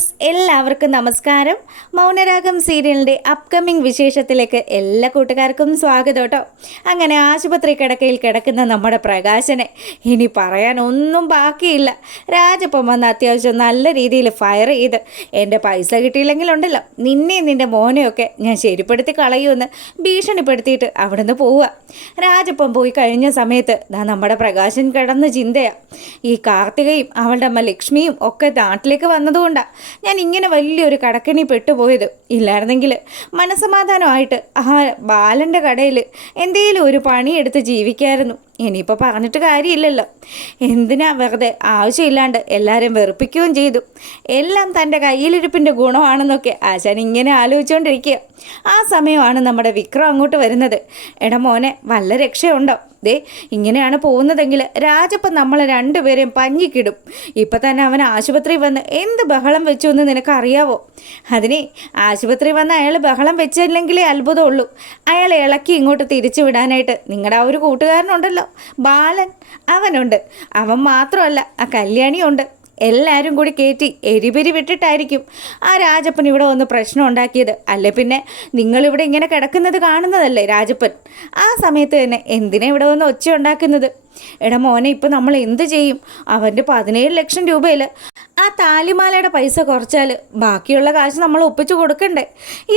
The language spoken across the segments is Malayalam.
വ്യൂവേഴ്സ് എല്ലാവർക്കും നമസ്കാരം. മൗനരാഗം സീരിയലിൻ്റെ അപ്കമിങ് വിശേഷത്തിലേക്ക് എല്ലാ കൂട്ടുകാർക്കും സ്വാഗതം കേട്ടോ. അങ്ങനെ ആശുപത്രി കിടക്കയിൽ കിടക്കുന്ന നമ്മുടെ പ്രകാശനെ ഇനി പറയാൻ ഒന്നും ബാക്കിയില്ല. രാജപ്പം വന്ന് അത്യാവശ്യം നല്ല രീതിയിൽ ഫയർ ചെയ്ത് എൻ്റെ പൈസ കിട്ടിയില്ലെങ്കിലുണ്ടല്ലോ നിന്നെയും നിൻ്റെ മോനെയൊക്കെ ഞാൻ ശരിപ്പെടുത്തി കളയുമെന്ന് ഭീഷണിപ്പെടുത്തിയിട്ട് അവിടുന്ന് പോവുക. രാജപ്പം പോയി കഴിഞ്ഞ സമയത്ത് നമ്മുടെ പ്രകാശൻ കിടന്ന് ചിന്തയാണ്. ഈ കാർത്തികയും അവളുടെ അമ്മ ലക്ഷ്മിയും ഒക്കെ നാട്ടിലേക്ക് വന്നതുകൊണ്ടാണ് ഞാൻ ഇങ്ങനെ വലിയൊരു കടക്കണി പെട്ടുപോയത്. ഇല്ലായിരുന്നെങ്കിൽ മനസ്സമാധാനമായിട്ട് ആ ബാലൻ്റെ കടയിൽ എന്തെങ്കിലും ഒരു പണിയെടുത്ത് ജീവിക്കായിരുന്നു. ഇനിയിപ്പോൾ പറഞ്ഞിട്ട് കാര്യമില്ലല്ലോ. എന്തിനാ വെറുതെ ആവശ്യമില്ലാണ്ട് എല്ലാവരും വെറുപ്പിക്കുകയും ചെയ്തു. എല്ലാം തൻ്റെ കയ്യിലിരിപ്പിൻ്റെ ഗുണമാണെന്നൊക്കെ ആശാൻ ഇങ്ങനെ ആലോചിച്ചുകൊണ്ടിരിക്കുക. ആ സമയമാണ് നമ്മുടെ വിക്രം അങ്ങോട്ട് വരുന്നത്. എടാ മോനെ, വല്ല രക്ഷയുണ്ടോ? ദേ ഇങ്ങനെയാണ് പോകുന്നതെങ്കിൽ രാജപ്പൻ നമ്മളെ രണ്ടുപേരെയും പഞ്ഞിക്കിടും. ഇപ്പം തന്നെ അവൻ ആശുപത്രി വന്ന് എന്ത് ബഹളം വെച്ചു എന്ന് നിനക്കറിയാവോ? അതിനെ ആശുപത്രി വന്ന് അയാൾ ബഹളം വെച്ചില്ലെങ്കിലേ അത്ഭുതമുള്ളൂ. അയാൾ ഇളക്കി ഇങ്ങോട്ട് തിരിച്ചു വിടാനായിട്ട് നിങ്ങളുടെ ആ ഒരു കൂട്ടുകാരനുണ്ടല്ലോ ബാലൻ, അവനുണ്ട്. അവൻ മാത്രമല്ല, ആ കല്യാണിയുണ്ട്. എല്ലാവരും കൂടി കയറ്റി എരിപിരി വിട്ടിട്ടായിരിക്കും ആ രാജപ്പൻ ഇവിടെ വന്ന് പ്രശ്നം ഉണ്ടാക്കിയത്. അല്ലേ പിന്നെ നിങ്ങളിവിടെ ഇങ്ങനെ കിടക്കുന്നത് കാണുന്നതല്ലേ രാജപ്പൻ. ആ സമയത്ത് തന്നെ എന്തിനാ ഇവിടെ വന്ന് ഒച്ച ഉണ്ടാക്കുന്നത്? എടാ മോനെ, ഇപ്പം നമ്മൾ എന്ത് ചെയ്യും? അവൻ്റെ 17 ലക്ഷം രൂപയിൽ ആ താലിമാലയുടെ പൈസ കുറച്ചാൽ ബാക്കിയുള്ള കാശ് നമ്മൾ ഒപ്പിച്ചു കൊടുക്കണ്ടേ?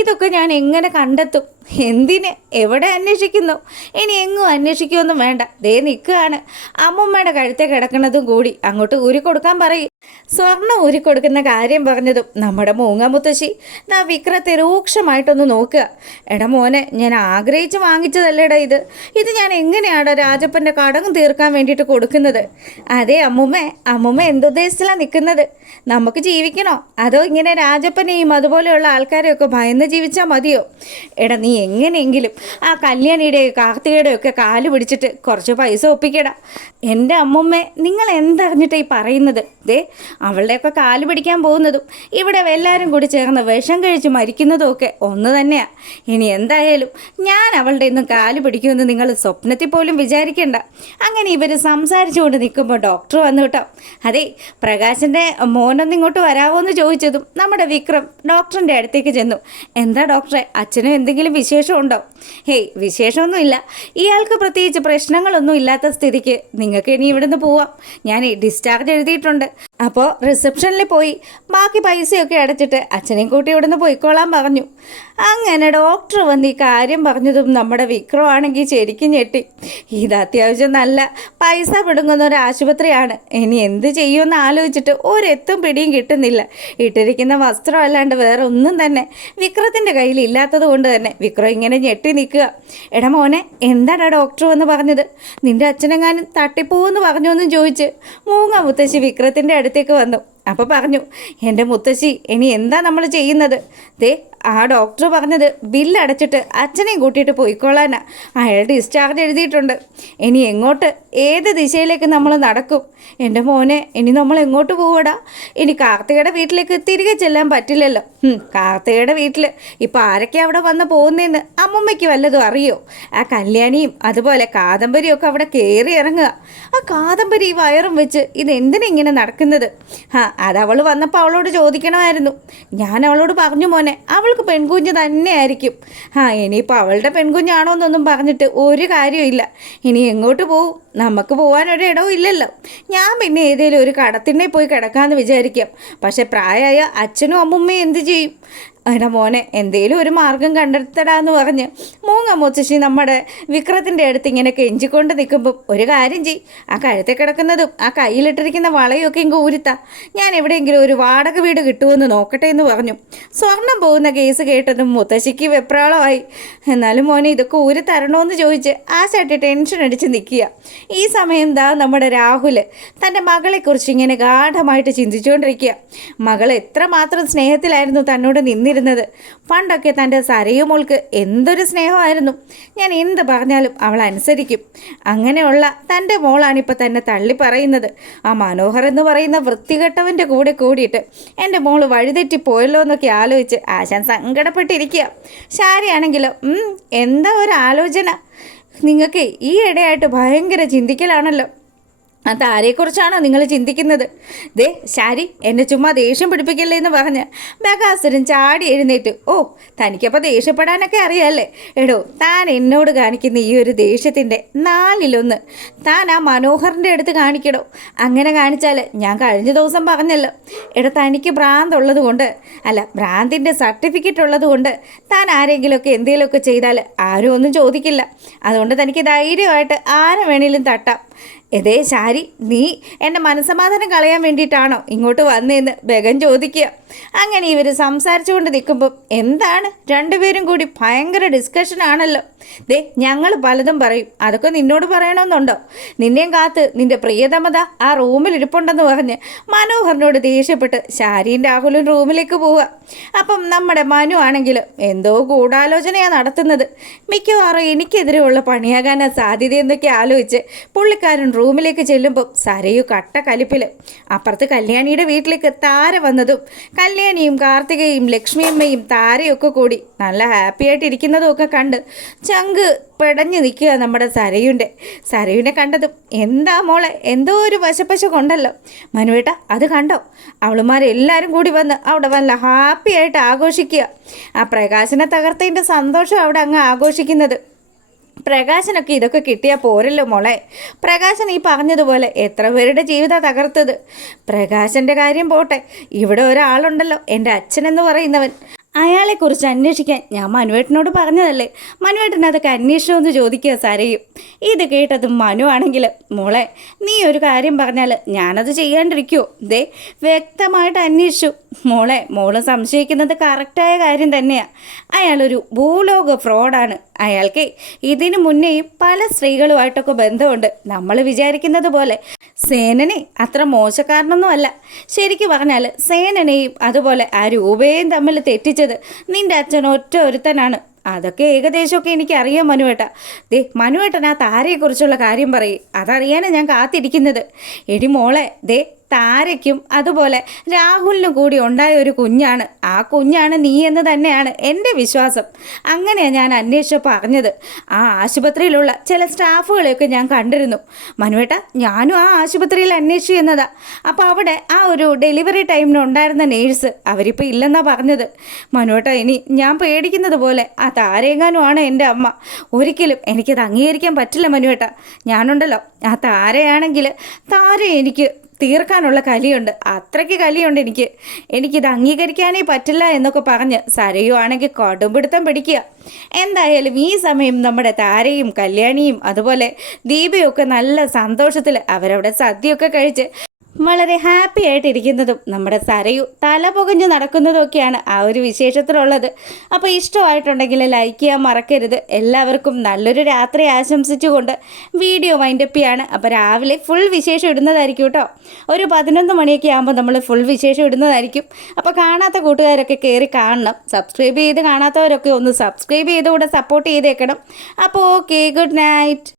ഇതൊക്കെ ഞാൻ എങ്ങനെ കണ്ടെത്തും? എന്തിന് എവിടെ അന്വേഷിക്കുന്നു? ഇനി എങ്ങും അന്വേഷിക്കുമൊന്നും വേണ്ട. ദേ നിൽക്കുകയാണ് അമ്മുമ്മയുടെ കഴുത്തെ കിടക്കുന്നതും കൂടി അങ്ങോട്ട് ഊരിക്കൊടുക്കാൻ പറയും. സ്വർണ്ണം ഊരിക്കൊടുക്കുന്ന കാര്യം പറഞ്ഞതും നമ്മുടെ മൂങ്ങ മുത്തശ്ശി വിക്രത്തെ രൂക്ഷമായിട്ടൊന്ന് നോക്കുക. എടാ മോനെ, ഞാൻ ആഗ്രഹിച്ച് വാങ്ങിച്ചതല്ലേടാ ഇത് ഞാൻ എങ്ങനെയാടാ രാജപ്പൻ്റെ കടം തീർക്കാൻ വേണ്ടിയിട്ട് കൊടുക്കുന്നത്? അതെ അമ്മുമ്മ എന്തുദ്ദേശത്തിലാണ് നിൽക്കുന്നത്? നമുക്ക് ജീവിക്കണോ അതോ ഇങ്ങനെ രാജപ്പനെയും അതുപോലെയുള്ള ആൾക്കാരെയൊക്കെ ഭയന്ന് ജീവിച്ചാൽ മതിയോ? എടാ നീ എങ്ങനെയെങ്കിലും ആ കല്യാണിയുടെയും കാർത്തികയുടെയും ഒക്കെ കാല് പിടിച്ചിട്ട് കുറച്ച് പൈസ ഒപ്പിക്കടാ. എൻ്റെ അമ്മുമ്മേ, നിങ്ങൾ എന്തറിഞ്ഞിട്ടാണ് ഈ പറയുന്നത്? ദേ അവളുടെയൊക്കെ കാല് പിടിക്കാൻ പോകുന്നതും ഇവിടെ എല്ലാവരും കൂടി ചേർന്ന് വിഷം കഴിച്ച് മരിക്കുന്നതും ഒക്കെ ഒന്ന് തന്നെയാണ്. ഇനി എന്തായാലും ഞാൻ അവളുടെ ഒന്നും കാല് പിടിക്കുമെന്ന് നിങ്ങൾ സ്വപ്നത്തിൽ പോലും വിചാരിക്കേണ്ട. അങ്ങനെ ഇവർ സംസാരിച്ചുകൊണ്ട് നിൽക്കുമ്പോൾ ഡോക്ടർ വന്നു കേട്ടോ. അതെ, പ്രകാശൻ്റെ മോനൊന്ന് ഇങ്ങോട്ട് വരാമോ എന്ന് ചോദിച്ചതും നമ്മുടെ വിക്രം ഡോക്ടറിൻ്റെ അടുത്തേക്ക് ചെന്നു. എന്താ ഡോക്ടറെ, അച്ഛനും എന്തെങ്കിലും വിശേഷമുണ്ടോ? ഹേയ്, വിശേഷമൊന്നുമില്ല. ഇയാൾക്ക് പ്രത്യേകിച്ച് പ്രശ്നങ്ങളൊന്നും ഇല്ലാത്ത സ്ഥിതിക്ക് നിങ്ങൾക്ക് ഇനി ഇവിടുന്ന് പോവാം. ഞാൻ ഡിസ്ചാർജ് എഴുതിയിട്ടുണ്ട്. അപ്പോൾ റിസപ്ഷനിൽ പോയി ബാക്കി പൈസയൊക്കെ അടച്ചിട്ട് അച്ഛനെയും കൂട്ടി ഇവിടുന്ന് പോയിക്കോളാൻ പറഞ്ഞു. അങ്ങനെ ഡോക്ടർ വന്ന് ഈ കാര്യം പറഞ്ഞതും നമ്മുടെ വിക്രം ആണെങ്കിൽ ശരിക്കും ഞെട്ടി. ഇത് അത്യാവശ്യം നല്ല പൈസ പിടുങ്ങുന്ന ഒരു ആശുപത്രിയാണ്. ഇനി എന്ത് ചെയ്യുമെന്ന് ആലോചിച്ചിട്ട് ഒരെത്തും പിടിയും കിട്ടുന്നില്ല. ഇട്ടിരിക്കുന്ന വസ്ത്രം അല്ലാണ്ട് വേറെ ഒന്നും തന്നെ വിക്രത്തിൻ്റെ കയ്യിൽ ഇല്ലാത്തത് കൊണ്ട് തന്നെ വിക്രം ഇങ്ങനെ ഞെട്ടി നിൽക്കുക. എടാ മോനെ, എന്താടാ ഡോക്ടർ വന്ന് പറഞ്ഞത്? നിൻ്റെ അച്ഛനെങ്ങാനും തട്ടിപ്പോവെന്ന് പറഞ്ഞു എന്നും ചോദിച്ച് മൂങ്ങ മുത്തശ്ശി വിക്രത്തിൻ്റെ അടുത്തേക്ക് വന്നു. അപ്പോൾ പറഞ്ഞു, എൻ്റെ മുത്തശ്ശി, ഇനി എന്താ നമ്മൾ ചെയ്യുന്നത്? ദേ ആ ഡോക്ടർ പറഞ്ഞത് ബില്ലടച്ചിട്ട് അച്ഛനെയും കൂട്ടിയിട്ട് പോയിക്കോളാനാ. അയാൾ ഡിസ്ചാർജ് എഴുതിയിട്ടുണ്ട്. ഇനി എങ്ങോട്ട്, ഏത് ദിശയിലേക്ക് നമ്മൾ നടക്കും? എൻ്റെ മോനെ, ഇനി നമ്മൾ എങ്ങോട്ട് പോവടാ? ഇനി കാർത്തികയുടെ വീട്ടിലേക്ക് തിരികെ ചെല്ലാൻ പറ്റില്ലല്ലോ. കാർത്തികയുടെ വീട്ടിൽ ഇപ്പോൾ ആരൊക്കെയാണ് അവിടെ വന്ന് പോകുന്നതെന്ന് അമ്മുമ്മയ്ക്ക് വല്ലതും അറിയോ? ആ കല്യാണിയും അതുപോലെ കാദംബരിയും ഒക്കെ അവിടെ കയറി ഇറങ്ങുക. ആ കാദംബരി ഈ വയറും വെച്ച് ഇതെന്തിനാ ഇങ്ങനെ നടക്കുന്നത്? അതവൾ വന്നപ്പോൾ അവളോട് ചോദിക്കണമായിരുന്നു. ഞാൻ അവളോട് പറഞ്ഞു, മോനെ, അവൾക്ക് പെൺകുഞ്ഞ് തന്നെയായിരിക്കും. ഇനിയിപ്പോൾ അവളുടെ പെൺകുഞ്ഞാണോ എന്നൊന്നും പറഞ്ഞിട്ട് ഒരു കാര്യമില്ല. ഇനി എങ്ങോട്ട് പോവും? നമുക്ക് പോകാനൊരിടവും ഇല്ലല്ലോ. ഞാൻ പിന്നെ ഏതെങ്കിലും ഒരു കടത്തിനെ പോയി കിടക്കാമെന്ന് വിചാരിക്കാം. പക്ഷെ പ്രായമായ അച്ഛനും അമ്മുമ്മയും എന്ത് ചെയ്യും? എടാ മോനെ, എന്തേലും ഒരു മാർഗം കണ്ടെത്തടാന്ന് പറഞ്ഞ് മൂങ്ങ മുത്തശ്ശി നമ്മുടെ വിക്രത്തിൻ്റെ അടുത്ത് ഇങ്ങനെ കെഞ്ചിക്കൊണ്ട് നിൽക്കുമ്പം ഒരു കാര്യം ചെയ്, ആ കഴുത്തെ കിടക്കുന്നതും ആ കയ്യിലിട്ടിരിക്കുന്ന വളയൊക്കെ ഇങ്ങ് ഊരുത്താ. ഞാൻ എവിടെയെങ്കിലും ഒരു വാടക വീട് കിട്ടുമെന്ന് നോക്കട്ടെ എന്ന് പറഞ്ഞു. സ്വർണം പോകുന്ന കേസ് കേട്ടതും മുത്തശ്ശിക്ക് വെപ്രാളമായി. എന്നാലും മോനെ, ഇതൊക്കെ ഊരി തരണമെന്ന് ചോദിച്ച് ആ ചേട്ടി ടെൻഷൻ അടിച്ച് നിൽക്കുക. ഈ സമയം നമ്മുടെ രാഹുൽ തൻ്റെ മകളെക്കുറിച്ച് ഇങ്ങനെ ഗാഢമായിട്ട് ചിന്തിച്ചുകൊണ്ടിരിക്കുക. മകൾ എത്രമാത്രം സ്നേഹത്തിലായിരുന്നു തന്നോട് നിന്നിരുന്നത്. പണ്ടൊക്കെ തൻ്റെ സരയുമോൾക്ക് എന്തൊരു സ്നേഹമായിരുന്നു. ഞാൻ എന്ത് പറഞ്ഞാലും അവൾ അനുസരിക്കും. അങ്ങനെയുള്ള തൻ്റെ മോളാണിപ്പോൾ തന്നെ തള്ളി പറയുന്നത്. ആ മനോഹർ എന്ന് പറയുന്ന വൃത്തികെട്ടവൻ്റെ കൂടെ കൂടിയിട്ട് എൻ്റെ മോള് വഴിതെറ്റിപ്പോയല്ലോ എന്നൊക്കെ ആലോചിച്ച് ആശാൻ സങ്കടപ്പെട്ടിരിക്കുക. ശാരിയാണെങ്കിലോ എന്താ ഒരു ആലോചന? നിങ്ങൾക്ക് ഈ ഇടയായിട്ട് ഭയങ്കര ചിന്തിക്കലാണല്ലോ. അതാരെക്കുറിച്ചാണോ നിങ്ങൾ ചിന്തിക്കുന്നത്? ദേ ശാരി, എന്നെ ചുമ്മാ ദേഷ്യം പിടിപ്പിക്കല്ലേ എന്ന് പറഞ്ഞ് ബകാസുരൻ ചാടി എഴുന്നേറ്റു. ഓ, തനിക്കപ്പോൾ ദേഷ്യപ്പെടാനൊക്കെ അറിയാമല്ലേ? എടോ, താൻ എന്നോട് കാണിക്കുന്ന ഈ ഒരു ദേഷ്യത്തിൻ്റെ 4/1 താൻ ആ മനോഹറിൻ്റെ അടുത്ത് കാണിക്കടോ. അങ്ങനെ കാണിച്ചാൽ ഞാൻ കഴിഞ്ഞ ദിവസം പറഞ്ഞല്ലോ, എടോ തനിക്ക് ഭ്രാന്തുള്ളത് കൊണ്ട്, അല്ല ഭ്രാന്തിൻ്റെ സർട്ടിഫിക്കറ്റ് ഉള്ളത് കൊണ്ട് താൻ ആരെങ്കിലുമൊക്കെ എന്തെങ്കിലുമൊക്കെ ചെയ്താൽ ആരും ഒന്നും ചോദിക്കില്ല. അതുകൊണ്ട് തനിക്ക് ധൈര്യമായിട്ട് ആരെ വേണേലും തട്ടാം. എതേ ശാരി, നീ എൻ്റെ മനസ്സമാധാനം കളയാൻ വേണ്ടിയിട്ടാണോ ഇങ്ങോട്ട് വന്നതെന്ന് ബഗൻ ചോദിക്കുക. അങ്ങനെ ഇവർ സംസാരിച്ചുകൊണ്ട് നിൽക്കുമ്പം എന്താണ് രണ്ടുപേരും കൂടി ഭയങ്കര ഡിസ്കഷനാണല്ലോ. ദേ, ഞങ്ങൾ പലതും പറയും, അതൊക്കെ നിന്നോട് പറയണമെന്നുണ്ടോ? നിന്നെയും കാത്ത് നിൻ്റെ പ്രിയതമത ആ റൂമിൽ ഇരിപ്പുണ്ടെന്ന് പറഞ്ഞ് മനോഹറിനോട് ദേഷ്യപ്പെട്ട് ശാരിയും രാഹുലും റൂമിലേക്ക് പോവുക. അപ്പം നമ്മുടെ മനു ആണെങ്കിൽ എന്തോ ഗൂഢാലോചനയാണ് നടത്തുന്നത്. മിക്കവാറും എനിക്കെതിരെയുള്ള പണിയാകാനാ സാധ്യതയെന്നൊക്കെ ആലോചിച്ച് പുള്ളിക്കാരൻ റൂമിലേക്ക് ചെല്ലുമ്പം സരയു കട്ട കലിപ്പിൽ. അപ്പുറത്ത് കല്യാണിയുടെ വീട്ടിലേക്ക് താര വന്നതും കല്യാണിയും കാർത്തികയും ലക്ഷ്മിയമ്മയും താരയൊക്കെ കൂടി നല്ല ഹാപ്പി ആയിട്ട് ഇരിക്കുന്നതും ഒക്കെ കണ്ട് ചങ്ക് പെടഞ്ഞു നിൽക്കുക നമ്മുടെ സരയുനെ കണ്ടതും എന്താ മോളെ, എന്തോ ഒരു വശപ്പശ കൊണ്ടല്ലോ. മനുവേട്ട അത് കണ്ടോ? അവളുമാരെല്ലാവരും കൂടി വന്ന് അവിടെ വല്ല ഹാപ്പി ആയിട്ട് ആഘോഷിക്കുക. ആ പ്രകാശനെ തകർത്തതിൻ്റെ സന്തോഷം അവിടെ അങ്ങ് ആഘോഷിക്കുന്നത്. പ്രകാശനൊക്കെ ഇതൊക്കെ കിട്ടിയാൽ പോരല്ലോ മോളെ. പ്രകാശൻ ഈ പറഞ്ഞതുപോലെ എത്ര പേരുടെ ജീവിതം തകർത്തത്. പ്രകാശൻ്റെ കാര്യം പോട്ടെ, ഇവിടെ ഒരാളുണ്ടല്ലോ, എൻ്റെ അച്ഛനെന്ന് പറയുന്നവൻ. അയാളെക്കുറിച്ച് അന്വേഷിക്കാൻ ഞാൻ മനുവേട്ടനോട് പറഞ്ഞതല്ലേ. മനുവേട്ടൻ അതൊക്കെ അന്വേഷിച്ചോന്ന് ചോദിക്കുക സരയും. ഇത് കേട്ടതും മനു ആണെങ്കിൽ, മോളെ നീ ഒരു കാര്യം പറഞ്ഞാൽ ഞാനത് ചെയ്യാണ്ടിരിക്കുമോ? ദേ, വ്യക്തമായിട്ട് അന്വേഷിച്ചു മോള് സംശയിക്കുന്നത് കറക്റ്റായ കാര്യം തന്നെയാണ്. അയാളൊരു ഭൂലോക ഫ്രോഡാണ്. അയാൾക്ക് ഇതിനു മുന്നേയും പല സ്ത്രീകളുമായിട്ടൊക്കെ ബന്ധമുണ്ട്. നമ്മൾ വിചാരിക്കുന്നത് പോലെ സേനനെ അത്ര മോശക്കാരനൊന്നും അല്ല. ശരിക്കും പറഞ്ഞാൽ സേനനെയും അതുപോലെ ആ രൂപയും തമ്മിൽ തെറ്റിച്ചത് നിൻ്റെ അച്ഛൻ ഒറ്റ ഒരുത്തനാണ്. അതൊക്കെ ഏകദേശമൊക്കെ എനിക്കറിയാം മനുവേട്ട. ദേ, മനുവേട്ടൻ ആ താരയെക്കുറിച്ചുള്ള കാര്യം പറയും, അതറിയാനാണ് ഞാൻ കാത്തിരിക്കുന്നത്. എടി മോളെ, ദേ താരയ്ക്കും അതുപോലെ രാഹുലിനും കൂടി ഉണ്ടായ ഒരു കുഞ്ഞാണ്. ആ കുഞ്ഞാണ് നീ എന്ന് തന്നെയാണ് എൻ്റെ വിശ്വാസം. അങ്ങനെയാണ് ഞാൻ അന്വേഷിച്ചപ്പോൾ പറഞ്ഞത്. ആ ആശുപത്രിയിലുള്ള ചില സ്റ്റാഫുകളെയൊക്കെ ഞാൻ കണ്ടിരുന്നു മനുവേട്ട. ഞാനും ആ ആശുപത്രിയിൽ അന്വേഷിച്ചു എന്നതാ. അപ്പോൾ അവിടെ ആ ഒരു ഡെലിവറി ടൈമിന് ഉണ്ടായിരുന്ന നേഴ്സ് അവരിപ്പോൾ ഇല്ലെന്നാണ് പറഞ്ഞത്. മനുവേട്ട, ഇനി ഞാൻ പേടിക്കുന്നത് പോലെ ആ താരയെങ്ങാനുമാണ് എൻ്റെ അമ്മ. ഒരിക്കലും എനിക്കത് അംഗീകരിക്കാൻ പറ്റില്ല മനുവേട്ട. ഞാനുണ്ടല്ലോ, ആ താരയാണെങ്കിൽ എനിക്ക് തീർക്കാനുള്ള കലിയുണ്ട്, അത്രയ്ക്ക് കലിയുണ്ട് എനിക്കിത് അംഗീകരിക്കാനേ പറ്റില്ല എന്നൊക്കെ പറഞ്ഞ് സരയു ആണെങ്കിൽ കടുംപിടുത്തം പിടിക്കുക. എന്തായാലും ഈ സമയം നമ്മുടെ താരയും കല്യാണിയും അതുപോലെ ദീപയൊക്കെ നല്ല സന്തോഷത്തിൽ അവരവിടെ സദ്യയൊക്കെ കഴിച്ച് വളരെ ഹാപ്പി ആയിട്ടിരിക്കുന്നതും നമ്മുടെ സരയു തല പുകഞ്ഞ് നടക്കുന്നതൊക്കെയാണ് ആ ഒരു വിശേഷത്തിലുള്ളത്. അപ്പോൾ ഇഷ്ടമായിട്ടുണ്ടെങ്കിൽ ലൈക്ക് ചെയ്യാൻ മറക്കരുത്. എല്ലാവർക്കും നല്ലൊരു രാത്രി ആശംസിച്ചുകൊണ്ട് വീഡിയോ വൈൻഡപ്പ് ചെയ്യാണ്. അപ്പോൾ രാവിലെ ഫുൾ വിശേഷം ഇടുന്നതായിരിക്കും കേട്ടോ. ഒരു 11 മണിയൊക്കെ ആകുമ്പോൾ നമ്മൾ ഫുൾ വിശേഷം ഇടുന്നതായിരിക്കും. അപ്പോൾ കാണാത്ത കൂട്ടുകാരൊക്കെ കയറി കാണണം. സബ്സ്ക്രൈബ് ചെയ്ത് കാണാത്തവരൊക്കെ ഒന്ന് സബ്സ്ക്രൈബ് ചെയ്തുകൂടെ സപ്പോർട്ട് ചെയ്തേക്കണം. അപ്പോൾ ഓക്കെ, ഗുഡ് നൈറ്റ്.